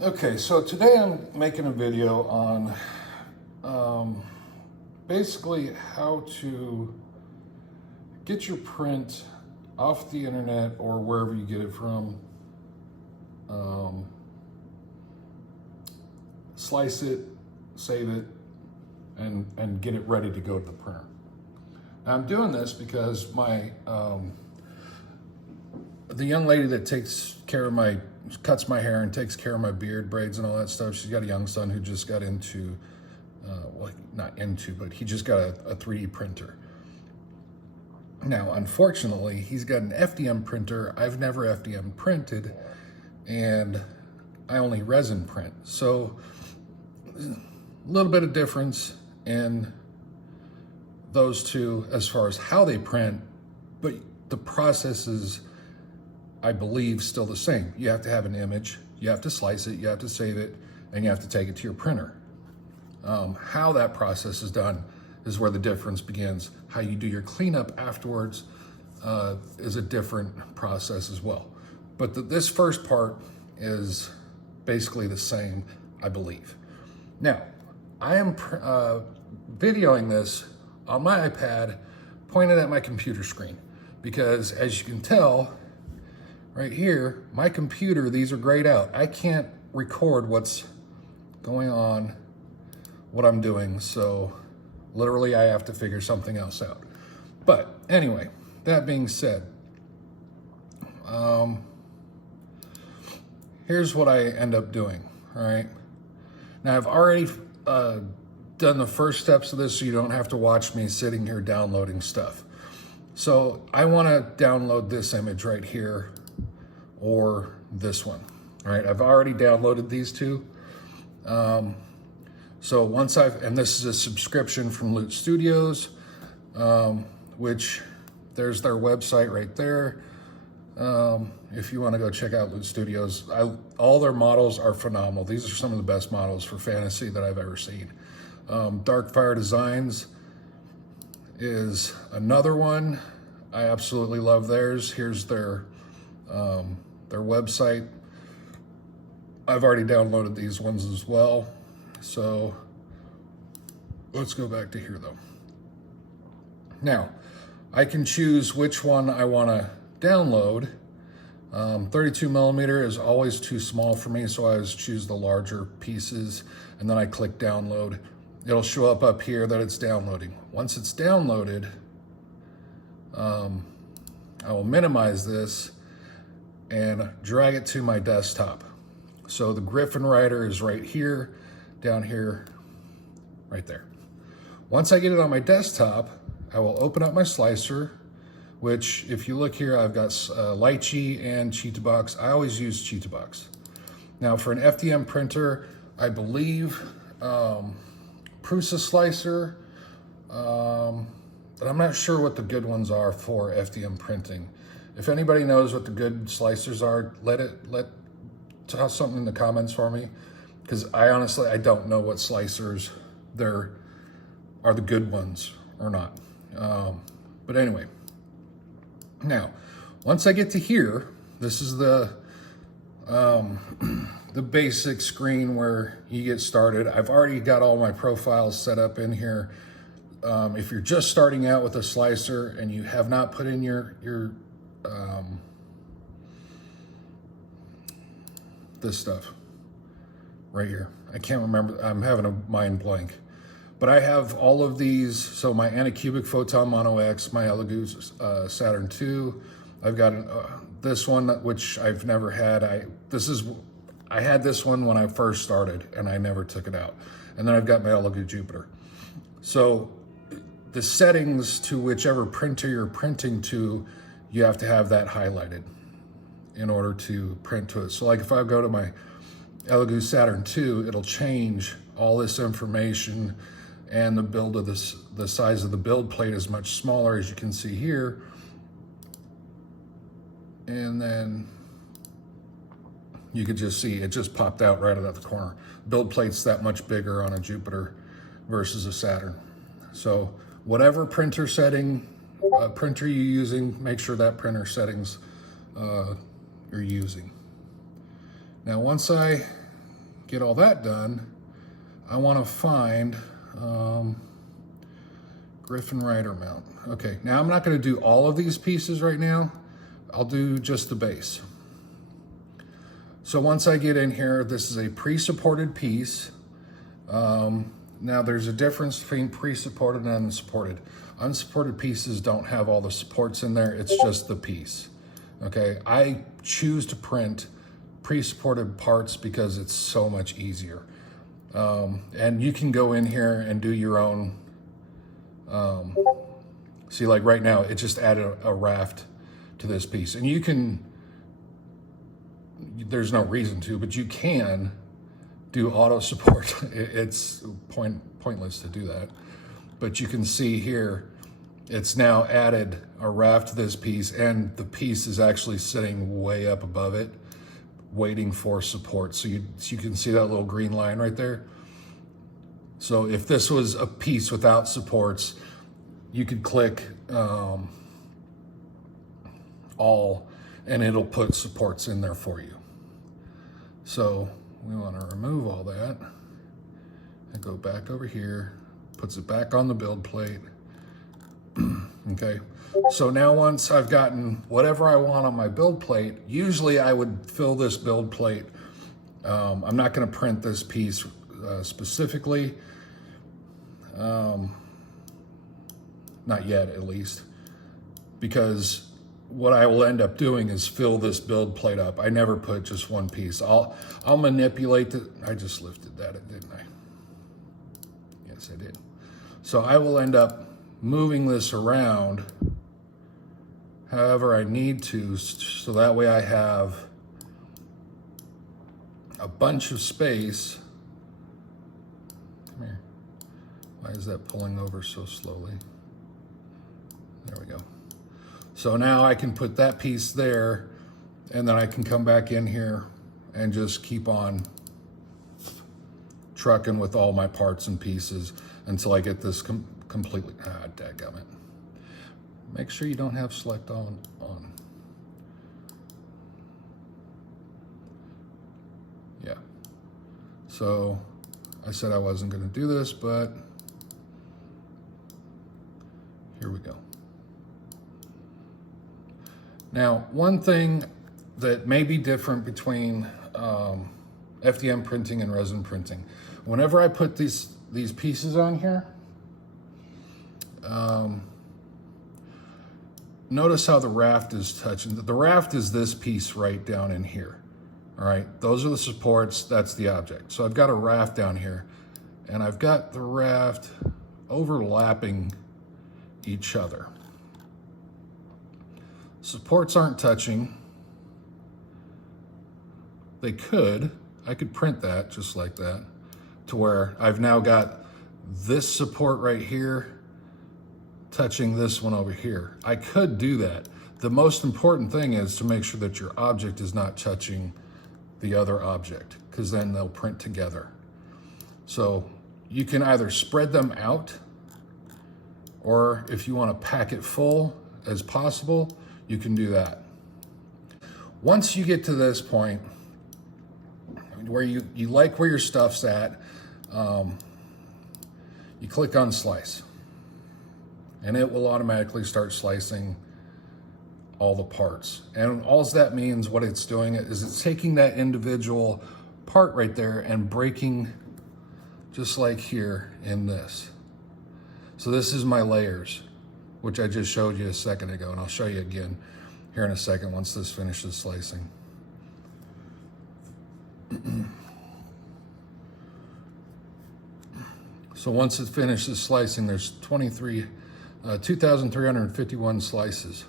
Okay, so today I'm making a video on basically how to get your print off the internet or wherever you get it from, slice it, save it, and get it ready to go to the printer. Now I'm doing this because my the young lady that takes care of cuts my hair and takes care of my beard, braids and all that stuff, she's got a young son who just got into, well, not into, but he just got a 3D printer. Now, unfortunately, he's got an FDM printer. I've never FDM printed, and I only resin print. So a little bit of difference in those two as far as how they print, but the process is, I believe, still the same. You have to have an image, you have to slice it, you have to save it, and you have to take it to your printer. How that process is done is where the difference begins. How you do your cleanup afterwards is a different process as well. But this first part is basically the same, I believe. Now, I am videoing this on my iPad pointed at my computer screen because, as you can tell, right here, my computer, these are grayed out. I can't record what's going on, what I'm doing, so literally I have to figure something else out. But anyway, that being said, here's what I end up doing, all right? Now, I've already done the first steps of this so you don't have to watch me sitting here downloading stuff. So I wanna download this image right here or this one, all right? I've already downloaded these two. So once and this is a subscription from Loot Studios, which there's their website right there. If you want to go check out Loot Studios, all their models are phenomenal. These are some of the best models for fantasy that I've ever seen. Darkfire Designs is another one. I absolutely love theirs. Here's their website. I've already downloaded these ones as well. So let's go back to here though. Now, I can choose which one I want to download. 32 millimeter is always too small for me, so I always choose the larger pieces, and then I click download. It'll show up here that it's downloading. Once it's downloaded, I will minimize this and drag it to my desktop. So the Griffin Rider is right here, down here, right there. Once I get it on my desktop, I will open up my slicer, which if you look here, I've got Lychee and Cheetahbox. I always use Cheetahbox. Now for an FDM printer, I believe Prusa Slicer, but I'm not sure what the good ones are for FDM printing. If anybody knows what the good slicers are, toss something in the comments for me, because I don't know what slicers there are the good ones or not. But anyway, now once I get to here, this is the basic screen where you get started. I've already got all my profiles set up in here. If you're just starting out with a slicer and you have not put in your this stuff right here, I can't remember, I'm having a mind blank, but I have all of these. So my Anycubic Photon Mono X, my Elegoo Saturn II, I've got this one, which I've never had. I had this one when I first started and I never took it out. And then I've got my Elegoo Jupiter. So the settings to whichever printer you're printing to, you have to have that highlighted in order to print to it. So like if I go to my Elegoo Saturn II, it'll change all this information, and the build of the size of the build plate is much smaller, as you can see here. And then you could just see it just popped out right out of the corner. Build plate's that much bigger on a Jupiter versus a Saturn. So whatever printer you're using, make sure that printer settings you're using. Now, once I get all that done, I want to find Griffin Rider mount. Okay, now I'm not going to do all of these pieces right now. I'll do just the base. So once I get in here, this is a pre-supported piece. Now there's a difference between pre-supported and unsupported. Unsupported pieces don't have all the supports in there, it's just the piece. Okay, I choose to print pre-supported parts because it's so much easier. And you can go in here and do your own. See, like right now, it just added a raft to this piece. And you can, there's no reason to, but you can do auto support. It's pointless to do that. But you can see here, it's now added a raft to this piece, and the piece is actually sitting way up above it, waiting for support. So you can see that little green line right there. So if this was a piece without supports, you could click all, and it'll put supports in there for you. So we want to remove all that and go back over here, puts it back on the build plate. Okay, so now once I've gotten whatever I want on my build plate, usually I would fill this build plate. I'm not going to print this piece specifically, not yet at least, because what I will end up doing is fill this build plate up. I never put just one piece. I'll manipulate it. I just lifted that, didn't I? Yes, I did. So I will end up moving this around however I need to, so that way I have a bunch of space. Come here. Why is that pulling over so slowly? There we go. So now I can put that piece there, and then I can come back in here and just keep on trucking with all my parts and pieces until I get this completely, dadgummit. Make sure you don't have select on. Yeah. So I said I wasn't going to do this, but here we go. Now, one thing that may be different between FDM printing and resin printing, whenever I put these pieces on here, notice how the raft is touching. The raft is this piece right down in here. All right, those are the supports, that's the object. So I've got a raft down here, and I've got the raft overlapping each other. Supports aren't touching. They could. I could print that just like that, to where I've now got this support right here touching this one over here. I could do that. The most important thing is to make sure that your object is not touching the other object, because then they'll print together. So you can either spread them out, or if you want to pack it full as possible, you can do that. Once you get to this point where you like where your stuff's at, you click on slice, and it will automatically start slicing all the parts. And all that means, what it's doing is it's taking that individual part right there and breaking, just like here in this. So this is my layers, which I just showed you a second ago, and I'll show you again here in a second once this finishes slicing. So once it finishes slicing, there's 2,351 slices.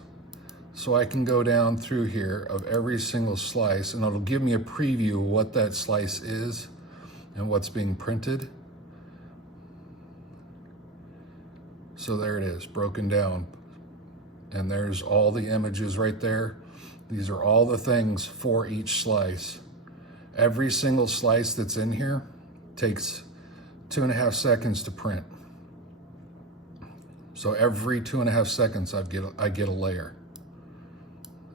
So I can go down through here of every single slice, and it'll give me a preview of what that slice is and what's being printed. So there it is, broken down. And there's all the images right there. These are all the things for each slice. Every single slice that's in here takes 2.5 seconds to print. So every 2.5 seconds I get a layer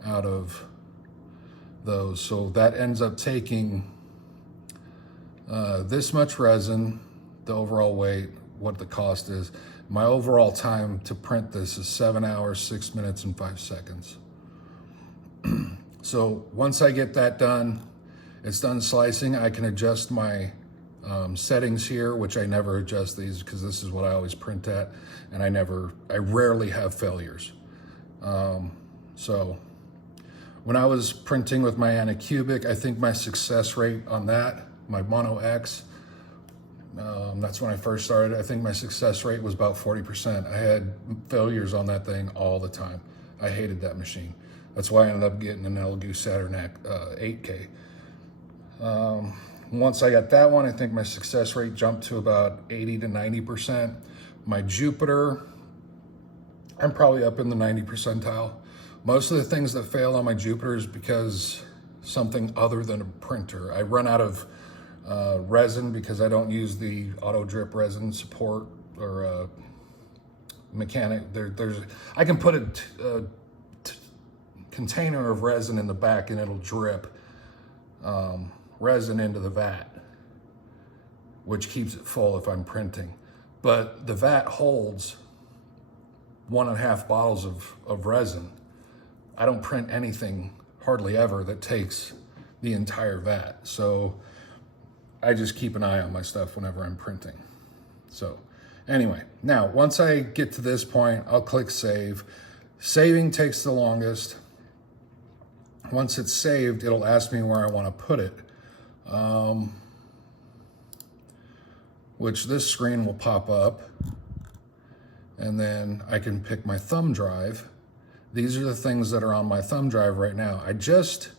out of those. So that ends up taking this much resin, the overall weight, what the cost is. My overall time to print this is 7 hours, 6 minutes, and 5 seconds. So once I get that done, it's done slicing, I can adjust my settings here, which I never adjust these because this is what I always print at, and I rarely have failures. So when I was printing with my Anycubic, I think my success rate on that, my Mono X, that's when I first started, I think my success rate was about 40%. I had failures on that thing all the time. I hated that machine. That's why I ended up getting an Elegoo Saturn 8K. Once I got that one, I think my success rate jumped to about 80 to 90%. My Jupiter, I'm probably up in the 90 percentile. Most of the things that fail on my Jupiter is because something other than a printer. I run out of resin because I don't use the auto drip resin support or mechanic. I can put a container of resin in the back and it'll drip resin into the vat, which keeps it full if I'm printing. But the vat holds 1.5 bottles of resin. I don't print anything hardly ever that takes the entire vat. So I just keep an eye on my stuff whenever I'm printing. So anyway, now once I get to this point, I'll click save. Saving takes the longest. Once it's saved, it'll ask me where I want to put it, which this screen will pop up, and then I can pick my thumb drive. These are the things that are on my thumb drive right now. I just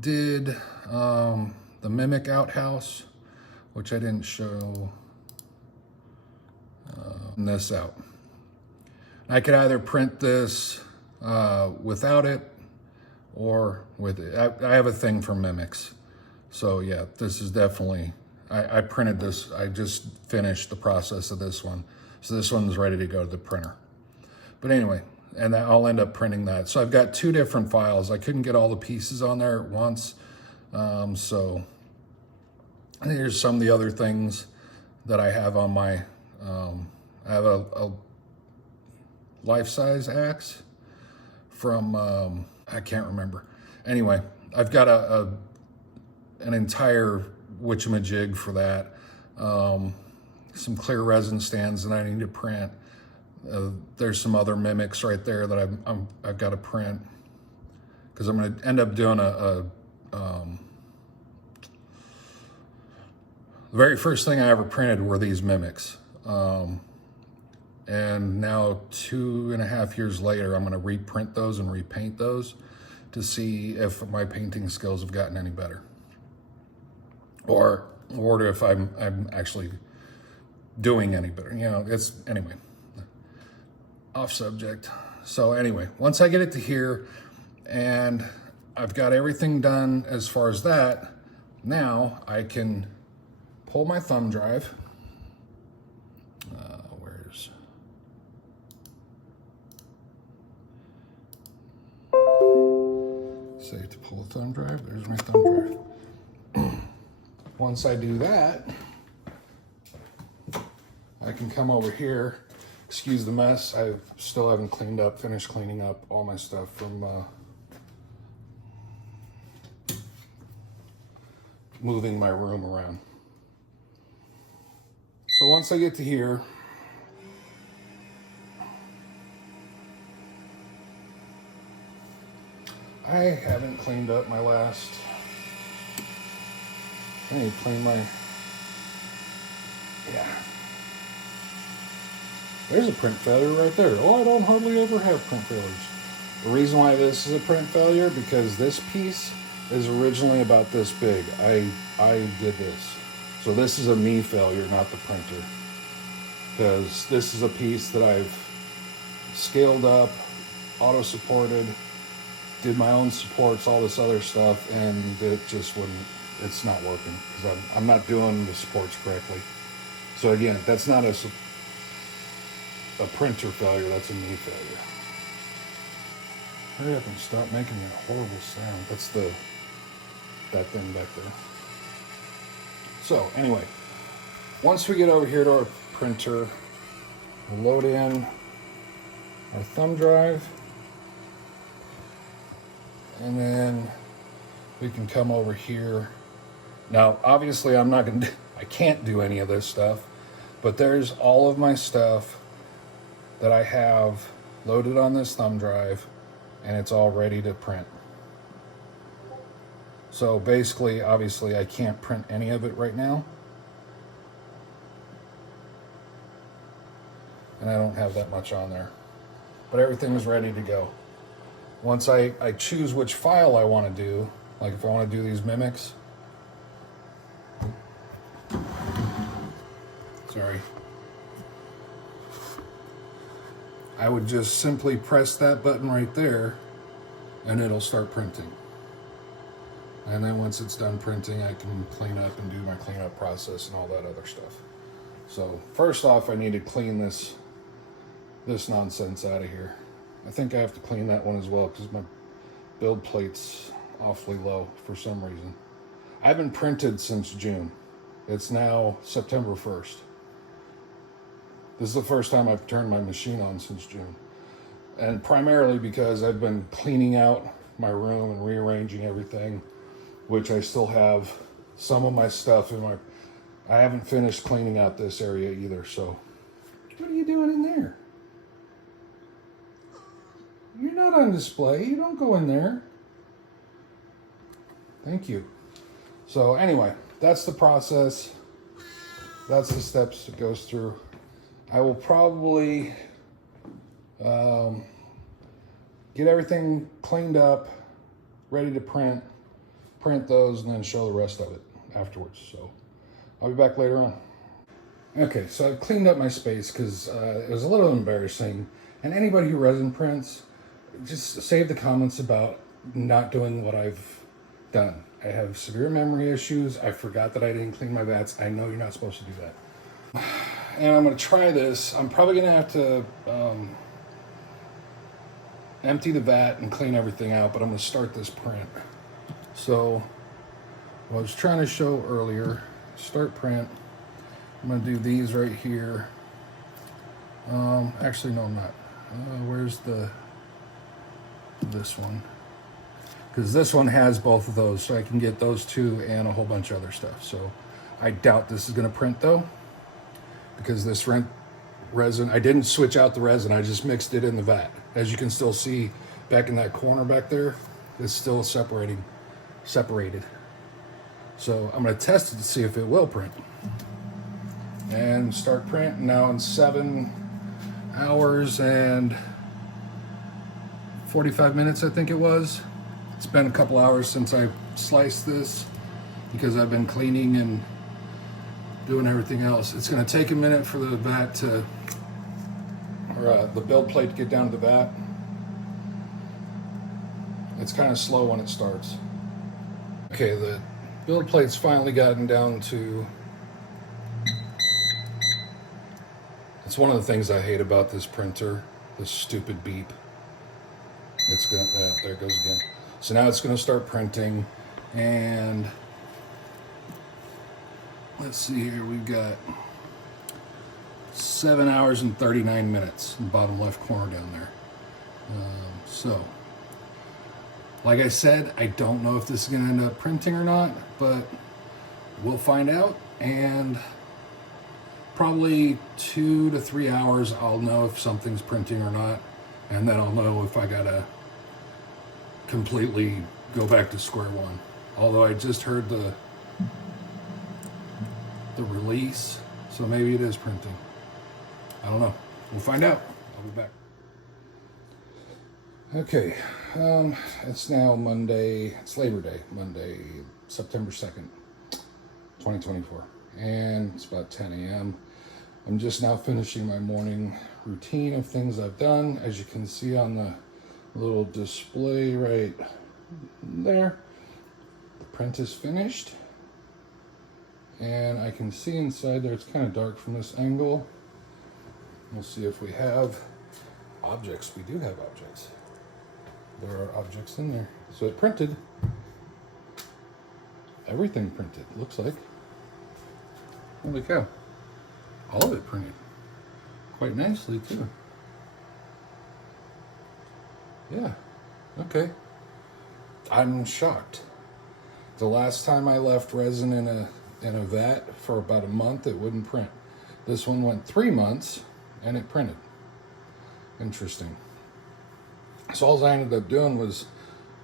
did the Mimic Outhouse, which I didn't show this out. I could either print this without it or with it. I have a thing for Mimics. So yeah, this is definitely, I printed this, I just finished the process of this one. So this one's ready to go to the printer. But anyway, and I'll end up printing that. So I've got 2 different files. I couldn't get all the pieces on there at once. So here's some of the other things that I have on my, I have a life-size axe from, I can't remember. Anyway, I've got an entire witchamajig for that. Some clear resin stands that I need to print. There's some other Mimics right there that I've got to print because I'm going to end up doing the very first thing I ever printed were these Mimics. And now 2.5 years later, I'm going to reprint those and repaint those to see if my painting skills have gotten any better, or if I'm actually doing any better. You know, it's anyway, off subject. So anyway, once I get it to here and I've got everything done as far as that, now I can pull my thumb drive. Say to pull a thumb drive, there's my thumb drive. Once I do that, I can come over here. Excuse the mess, I still haven't finished cleaning up all my stuff from moving my room around. So once I get to here, I haven't cleaned up my last, I need to clean my, yeah. There's a print failure right there. Oh, I don't hardly ever have print failures. The reason why this is a print failure, because this piece is originally about this big. I did this. So this is a me failure, not the printer. Because this is a piece that I've scaled up, auto-supported, did my own supports, all this other stuff, and it just wouldn't, it's not working because I'm not doing the supports correctly. So again, that's not a printer failure, that's a me failure. Hurry up and stop making that horrible sound. That's that thing back there. So anyway, once we get over here to our printer, we'll load in our thumb drive, and then we can come over here. Now, obviously, I can't do any of this stuff, but there's all of my stuff that I have loaded on this thumb drive, and it's all ready to print. So basically, obviously, I can't print any of it right now. And I don't have that much on there. But everything is ready to go. Once I choose which file I want to do, like if I want to do these mimics. Sorry. I would just simply press that button right there and it'll start printing. And then once it's done printing, I can clean up and do my cleanup process and all that other stuff. So first off, I need to clean this nonsense out of here. I think I have to clean that one as well because my build plate's awfully low for some reason. I haven't printed since June. It's now September 1st. This is the first time I've turned my machine on since June. And primarily because I've been cleaning out my room and rearranging everything, which I still have some of my stuff in my... I haven't finished cleaning out this area either, so... What are you doing in there? You're not on display. You don't go in there. Thank you. So anyway, that's the process. That's the steps it goes through. I will probably get everything cleaned up, ready to print those, and then show the rest of it afterwards. So I'll be back later on. Okay, so I've cleaned up my space because it was a little embarrassing. And anybody who resin prints, just save the comments about not doing what I've done. I have severe memory issues. I forgot that I didn't clean my vats. I know you're not supposed to do that. And I'm going to try this. I'm probably going to have to empty the vat and clean everything out, but I'm going to start this print. So what I was trying to show earlier, start print. I'm going to do these right here. Actually, no, I'm not. Where's this one? Because this one has both of those, so I can get those two and a whole bunch of other stuff. So I doubt this is going to print though, because this resin, I didn't switch out the resin, I just mixed it in the vat. As you can still see back in that corner back there, it's still separated. So I'm going to test it to see if it will print. And start print now in 7 hours and 45 minutes, I think it was. It's been a couple hours since I sliced this because I've been cleaning and doing everything else. It's going to take a minute for the vat to, or the build plate to get down to the vat. It's kind of slow when it starts. Okay, the build plate's finally gotten down to... It's one of the things I hate about this printer, this stupid beep. It's gonna, there it goes again. So now it's gonna start printing, and let's see here, we've got 7 hours and 39 minutes in the bottom left corner down there. So, like I said, I don't know if this is gonna end up printing or not, but we'll find out, and probably 2 to 3 hours I'll know if something's printing or not, and then I'll know if I gotta completely go back to square one. Although I just heard the release, so maybe it is printing. I don't know. We'll find out. I'll be back. Okay, it's now Monday, it's Labor Day, Monday, September 2nd, 2024. And it's about 10 a.m. I'm just now finishing my morning routine of things I've done. As you can see on the little display right there, the print is finished. And I can see inside there, it's kind of dark from this angle. We'll see if we have objects. We do have objects. There are objects in there. So it printed. Everything printed, looks like. Holy cow. All of it printed. Quite nicely too. Yeah, okay. I'm shocked. The last time I left resin in a vat for about a month, it wouldn't print. This one went 3 months and it printed. Interesting. So all I ended up doing was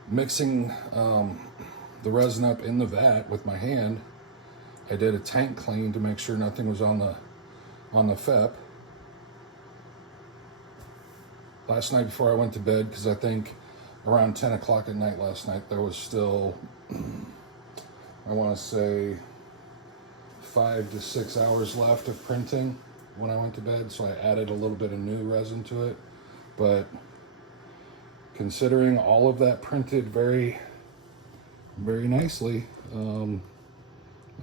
mixing the resin up in the vat with my hand. I did a tank clean to make sure nothing was on the FEP. Last night before I went to bed, because I think around 10 o'clock at night last night, there was still, I want to say, 5 to 6 hours left of printing when I went to bed, so I added a little bit of new resin to it. But considering all of that printed very, very nicely, I'm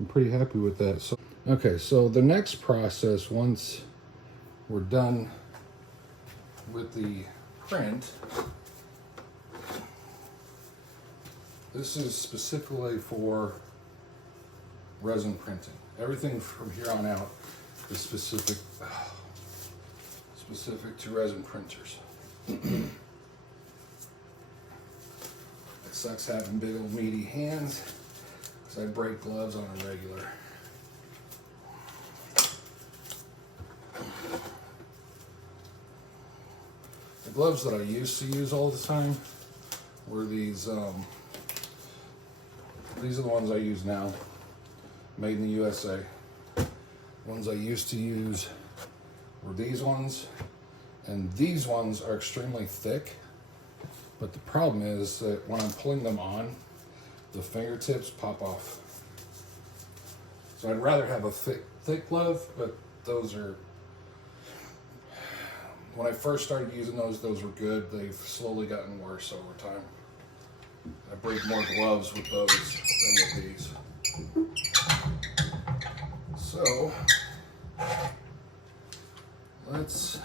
pretty happy with that. So, okay, so the next process, once we're done with the print, this is specifically for resin printing. Everything from here on out is specific to resin printers. It sucks having big old meaty hands because I break gloves on a regular. The gloves that I used to use all the time were these are the ones I use now, made in the USA. The ones I used to use were these ones, and these ones are extremely thick, but the problem is that when I'm pulling them on, the fingertips pop off. So I'd rather have a thick glove, but those are, when I first started using those were good. They've slowly gotten worse over time. I break more gloves with those than with these. So, let's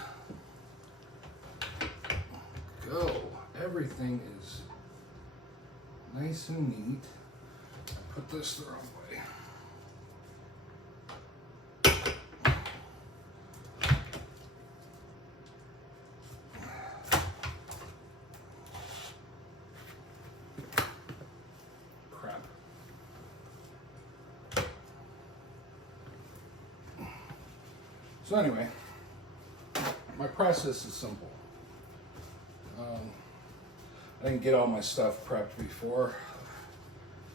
go. Everything is nice and neat. I put this the wrong way. So anyway, my process is simple. I didn't get all my stuff prepped before,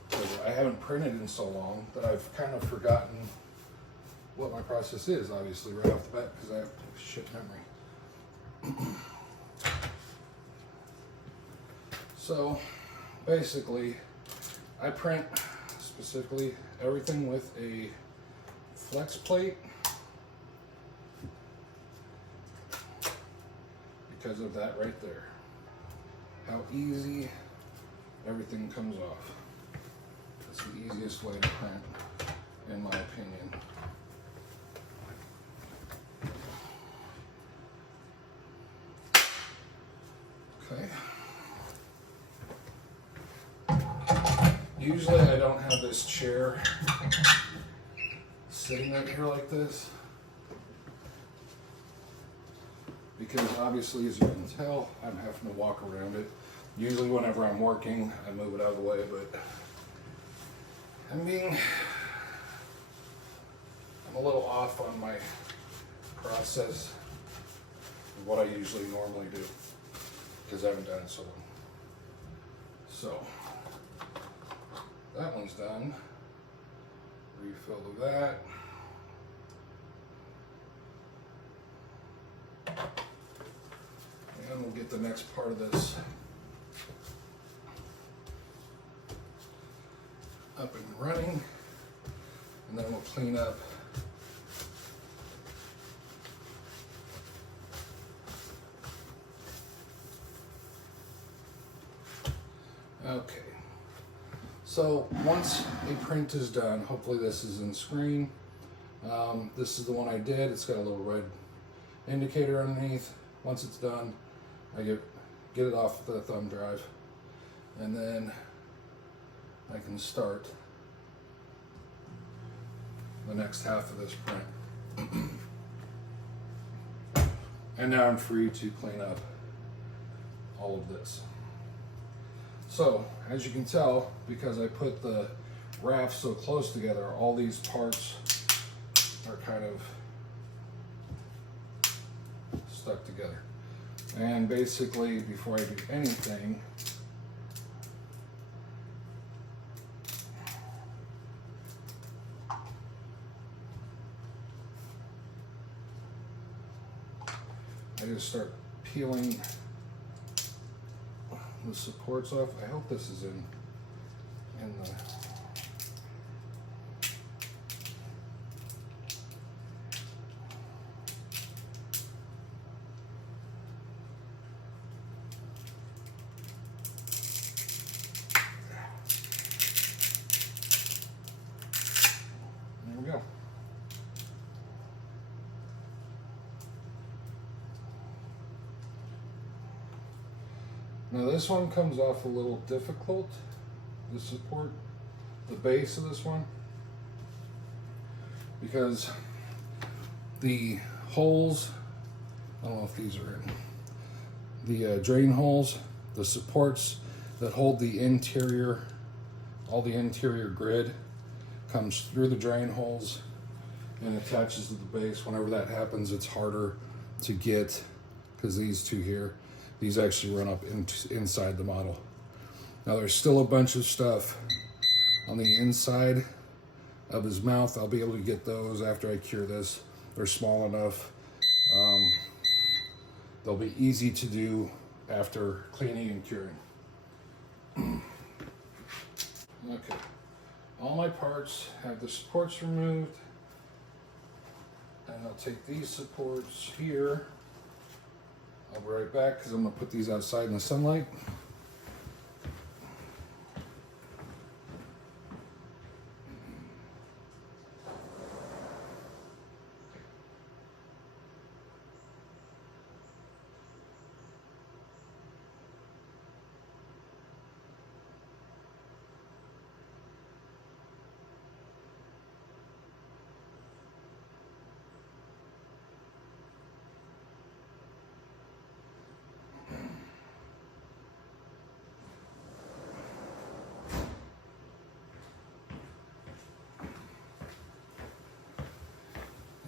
because I haven't printed in so long that I've kind of forgotten what my process is, obviously, right off the bat, because I have shit memory. So basically, I print specifically everything with a flex plate, because of that right there. How easy everything comes off. That's the easiest way to print, in my opinion. Okay. Usually I don't have this chair sitting right here like this, because obviously, as you can tell, I'm having to walk around it. Usually whenever I'm working, I move it out of the way, but I'm a little off on my process of what I usually normally do, because I haven't done it so long. So, that one's done. Refill of that. And we'll get the next part of this up and running, and then we'll clean up okay. So once a print is done, hopefully this is in screen. This is the one I did. It's got a little red indicator underneath. Once it's done, I get it off the thumb drive, and then I can start the next half of this print. And now I'm free to clean up all of this. So, as you can tell, because I put the raft so close together, all these parts are kind of stuck together. And basically, before I do anything, I just start peeling the supports off. I hope this is in the there we go. Now this one comes off a little difficult, the support, the base of this one, because the holes, I don't know if these are in, the drain holes, the supports that hold the interior, all the interior grid comes through the drain holes and attaches to the base. Whenever that happens, it's harder to get, because these two here, these actually run up inside the model. Now there's still a bunch of stuff on the inside of his mouth. I'll be able to get those after I cure this. They're small enough. They'll be easy to do after cleaning and curing. Okay, all my parts have the supports removed. And I'll take these supports here. I'll be right back because I'm going to put these outside in the sunlight.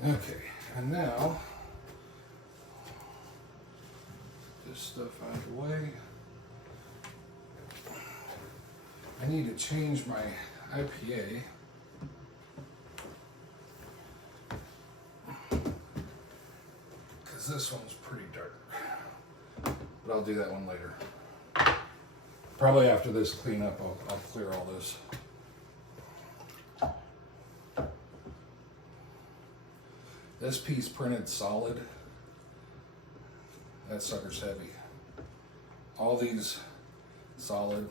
Okay, and now, this stuff out of the way. I need to change my IPA. Because this one's pretty dark. But I'll do that one later. Probably after this cleanup, I'll clear all this. This piece printed solid. That sucker's heavy. All these solid.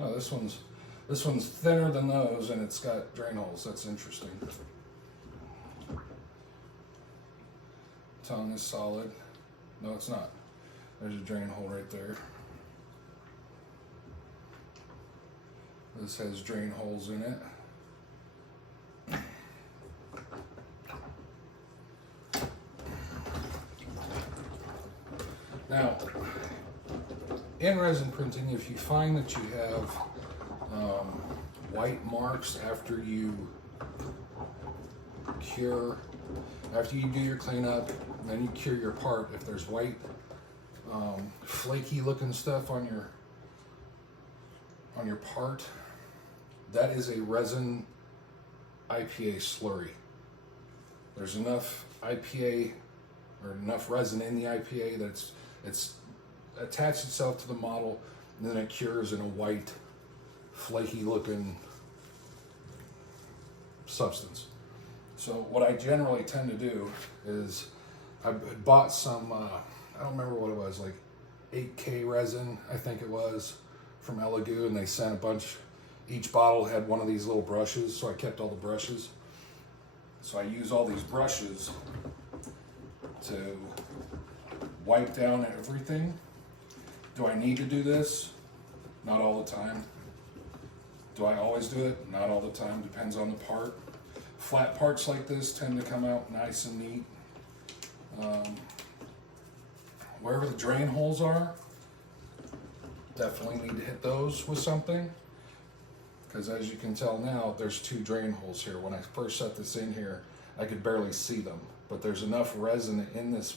Oh, this one's thinner than those, and it's got drain holes. That's interesting. Tongue is solid. No, it's not. There's a drain hole right there. This has drain holes in it. Now, in resin printing, if you find that you have white marks after you cure, after you do your cleanup, and then you cure your part, if there's white, flaky looking stuff on your part, that is a resin IPA slurry. There's enough IPA or enough resin in the IPA that it's attached itself to the model, and then it cures in a white, flaky looking substance. So what I generally tend to do is I bought some, I don't remember what it was, like 8K resin, I think it was, from Elegoo, and they sent a bunch. Each bottle had one of these little brushes, so I kept all the brushes. So I use all these brushes to wipe down everything. Do I need to do this? Not all the time. Do I always do it? Not all the time, depends on the part. Flat parts like this tend to come out nice and neat. Wherever the drain holes are, definitely need to hit those with something. Because as you can tell now, there's 2 drain holes here. When I first set this in here, I could barely see them. But there's enough resin in this,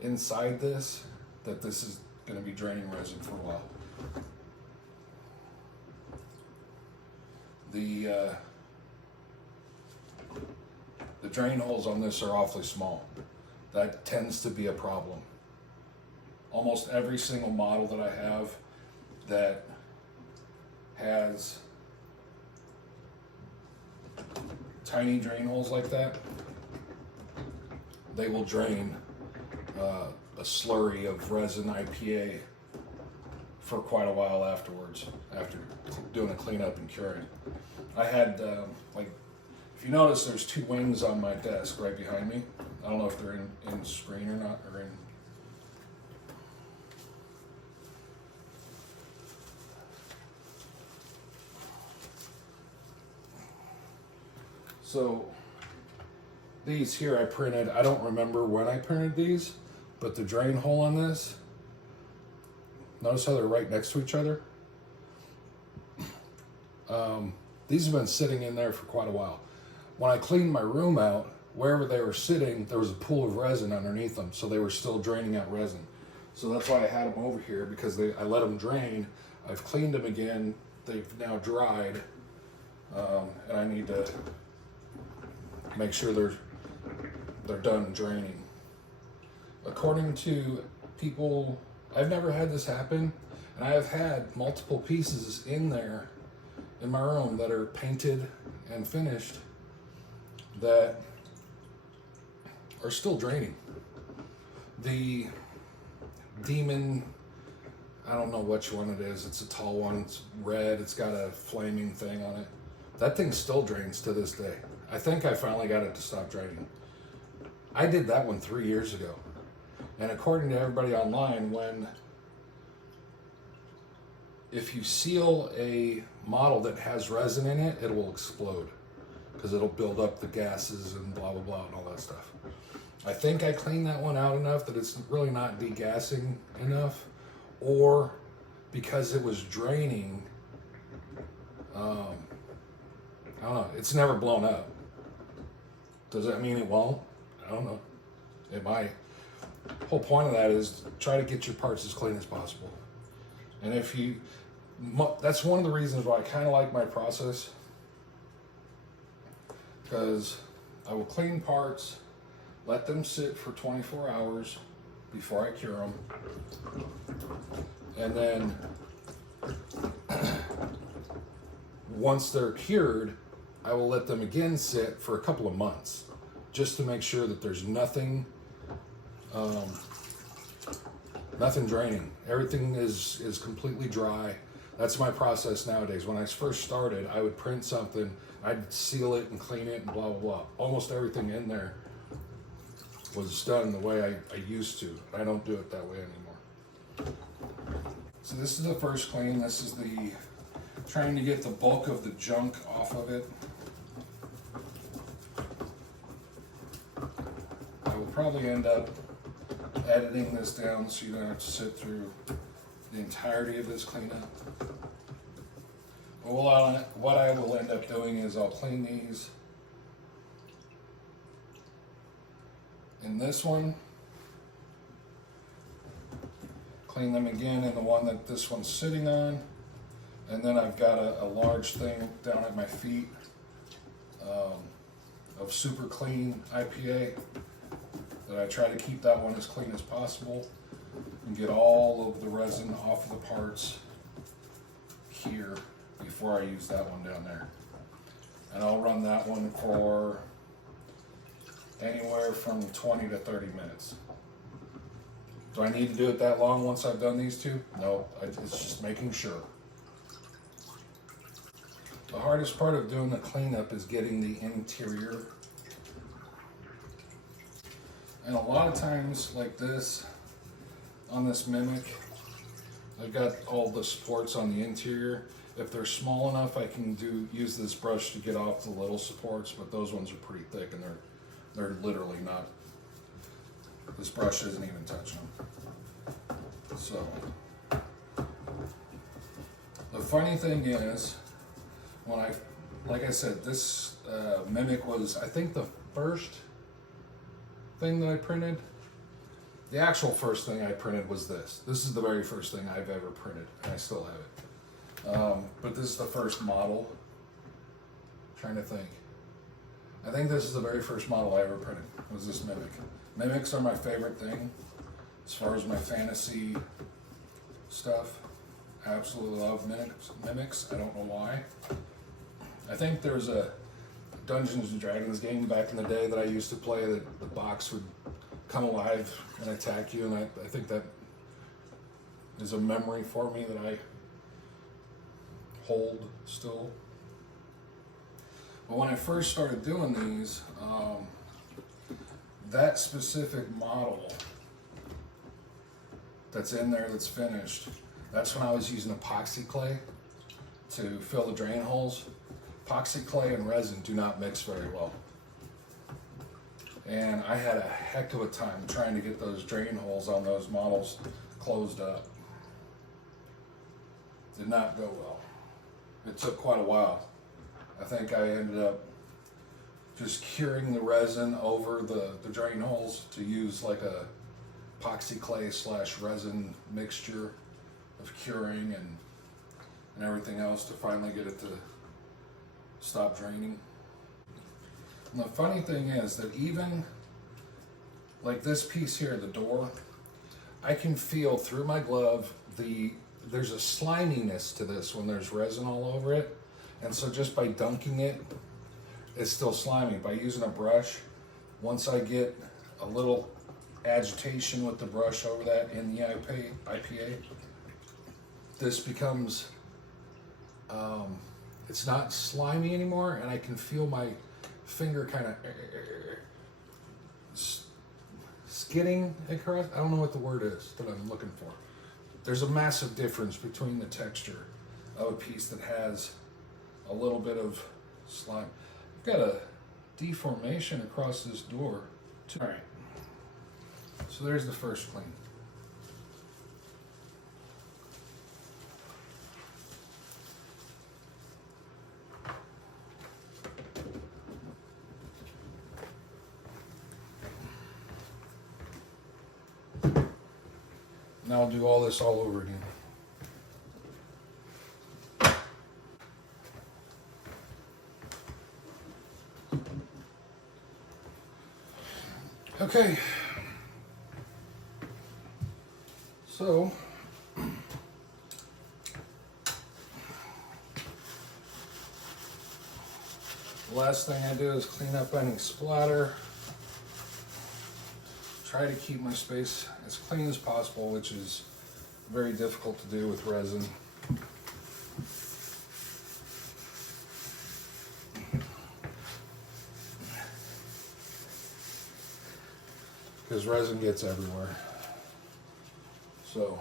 inside this, that this is going to be draining resin for a while. The drain holes on this are awfully small. That tends to be a problem. Almost every single model that I have that has tiny drain holes like that, they will drain a slurry of resin IPA for quite a while afterwards, after doing a cleanup and curing. I had, like, if you notice, there's 2 wings on my desk right behind me. I don't know if they're in screen or not, or in. So these here I printed, I don't remember when I printed these, but the drain hole on this, notice how they're right next to each other? These have been sitting in there for quite a while. When I cleaned my room out, wherever they were sitting, there was a pool of resin underneath them, so they were still draining out resin. So that's why I had them over here, because I let them drain. I've cleaned them again. They've now dried, and I need to make sure they're done draining. According to people, I've never had this happen, and I have had multiple pieces in there in my room that are painted and finished that are still draining. The Demon, I don't know which one it is. It's a tall one. It's red. It's got a flaming thing on it. That thing still drains to this day. I think I finally got it to stop draining. I did that one 3 years ago. And according to everybody online, if you seal a model that has resin in it, it will explode because it'll build up the gases and blah, blah, blah, and all that stuff. I think I cleaned that one out enough that it's really not degassing enough, or because it was draining, I don't know, it's never blown up. Does that mean it won't? I don't know. It might. The whole point of that is try to get your parts as clean as possible. And that's one of the reasons why I kind of like my process, because I will clean parts, let them sit for 24 hours before I cure them, and then once they're cured, I will let them again sit for a couple of months just to make sure that there's nothing draining. Everything is completely dry. That's my process nowadays. When I first started, I would print something, I'd seal it and clean it and blah, blah, blah. Almost everything in there was done the way I used to. I don't do it that way anymore. So this is the first clean. This is trying to get the bulk of the junk off of it. I will probably end up editing this down so you don't have to sit through the entirety of this cleanup. But what I will end up doing is I'll clean these in this one, clean them again in the one that this one's sitting on, and then I've got a large thing down at my feet of super clean IPA that I try to keep that one as clean as possible and get all of the resin off of the parts here before I use that one down there. And I'll run that one for anywhere from 20 to 30 minutes. Do I need to do it that long once I've done these two? No, it's just making sure. The hardest part of doing the cleanup is getting the interior. And a lot of times like this, on this Mimic, I've got all the supports on the interior, If they're small enough, I can use this brush to get off the little supports, but those ones are pretty thick and they're literally not, this brush isn't even touching them. So, the funny thing is, like I said, this Mimic was, I think, the first thing that I printed. The actual first thing I printed was this. This is the very first thing I've ever printed, and I still have it. But this is the first model. I'm trying to think. I think this is the very first model I ever printed, was this Mimic. Mimics are my favorite thing as far as my fantasy stuff. I absolutely love Mimics. I don't know why. I think there's a Dungeons and Dragons game back in the day that I used to play that the box would come alive and attack you, and I think that is a memory for me that I hold still. But when I first started doing these, that specific model that's in there that's finished, that's when I was using epoxy clay to fill the drain holes. Epoxy clay and resin do not mix very well. And I had a heck of a time trying to get those drain holes on those models closed up. Did not go well. It took quite a while. I think I ended up just curing the resin over the drain holes to use like a epoxy clay / resin mixture of curing and everything else to finally get it to stop draining. And the funny thing is that even like this piece here, the door, I can feel through my glove there's a sliminess to this when there's resin all over it. And so just by dunking it, it's still slimy. By using a brush, once I get a little agitation with the brush over that in the IPA, this becomes, it's not slimy anymore, and I can feel my finger kind of skidding across. I don't know what the word is that I'm looking for. There's a massive difference between the texture of a piece that has a little bit of slime. I've got a deformation across this door too. All right, so there's the first clean. Now I'll do all this all over again. Okay, so the last thing I do is clean up any splatter. Try to keep my space as clean as possible, which is very difficult to do with resin. Because resin gets everywhere. So,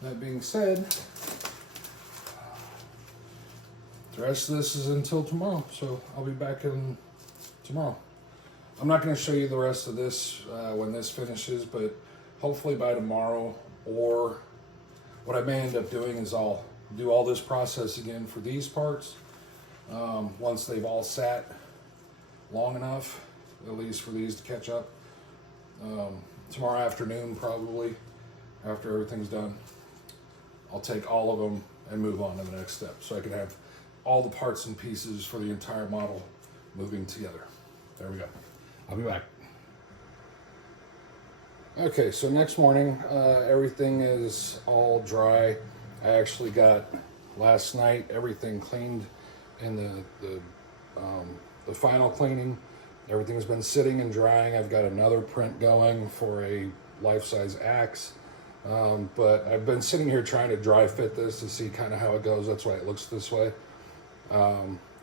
that being said, the rest of this is until tomorrow, so I'll be back in tomorrow. I'm not going to show you the rest of this when this finishes, but hopefully by tomorrow, or what I may end up doing is I'll do all this process again for these parts once they've all sat long enough, at least for these to catch up. Tomorrow afternoon, probably, after everything's done, I'll take all of them and move on to the next step, so I can have all the parts and pieces for the entire model moving together. There we go. I'll be back. Okay, so next morning, everything is all dry. I actually got, last night, everything cleaned in the final cleaning. Everything's been sitting and drying. I've got another print going for a life-size axe. But I've been sitting here trying to dry fit this to see kind of how it goes. That's why it looks this way.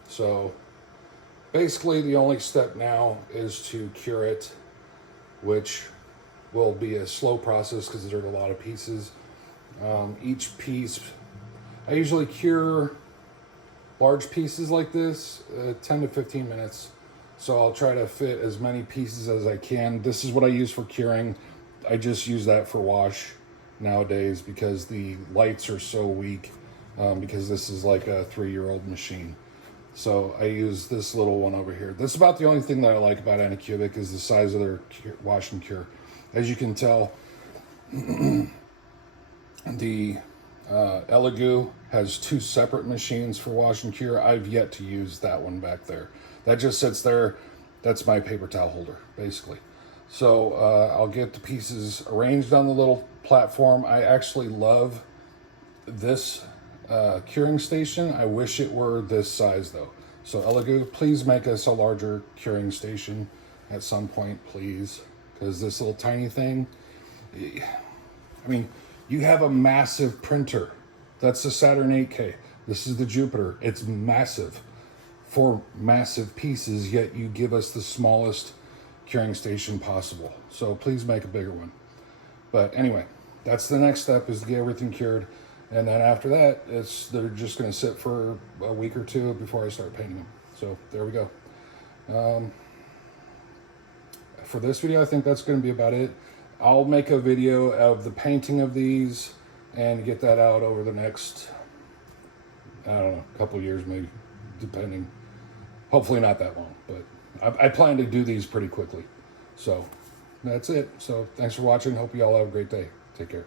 So basically the only step now is to cure it, which will be a slow process because there are a lot of pieces. Each piece I usually cure large pieces like this 10 to 15 minutes. So I'll try to fit as many pieces as I can. This is what I use for curing. I just use that for wash nowadays because the lights are so weak, because this is like a 3-year-old machine. So I use this little one over here. This is about the only thing that I like about Anycubic is the size of their wash and cure. As you can tell, the Elegoo has 2 separate machines for wash and cure. I've yet to use that one back there. That just sits there. That's my paper towel holder, basically. So I'll get the pieces arranged on the little platform. I actually love this curing station. I wish it were this size though. So Elegoo, please make us a larger curing station at some point, please. Because this little tiny thing, I mean, you have a massive printer. That's the Saturn 8K. This is the Jupiter. It's massive for massive pieces, yet you give us the smallest curing station possible. So please make a bigger one. But anyway, that's the next step, is to get everything cured. And then after that, they're just going to sit for a week or 2 before I start painting them. So there we go. For this video, I think that's going to be about it. I'll make a video of the painting of these and get that out over the next, I don't know, couple years maybe, depending. Hopefully not that long, but I plan to do these pretty quickly. So that's it. So thanks for watching. Hope you all have a great day. Take care.